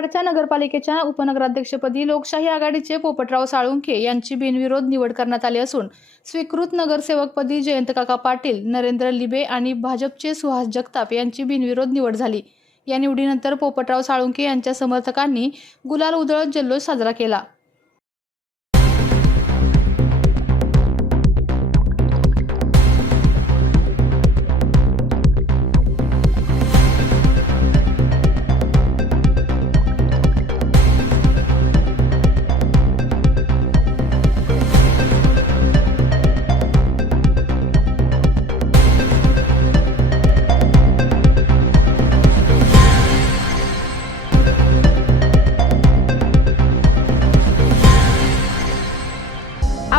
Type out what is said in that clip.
कराडच्या नगरपालिकेच्या उपनगराध्यक्षपदी लोकशाही आघाडीचे पोपटराव साळुंखे यांची बिनविरोध निवड करण्यात आली असून स्वीकृत नगरसेवकपदी जयंतकाका पाटील नरेंद्र लिबे आणि भाजपचे सुहास जगताप यांची बिनविरोध निवड झाली. या निवडीनंतर पोपटराव साळुंखे यांच्या समर्थकांनी गुलाल उधळत जल्लोष साजरा केला.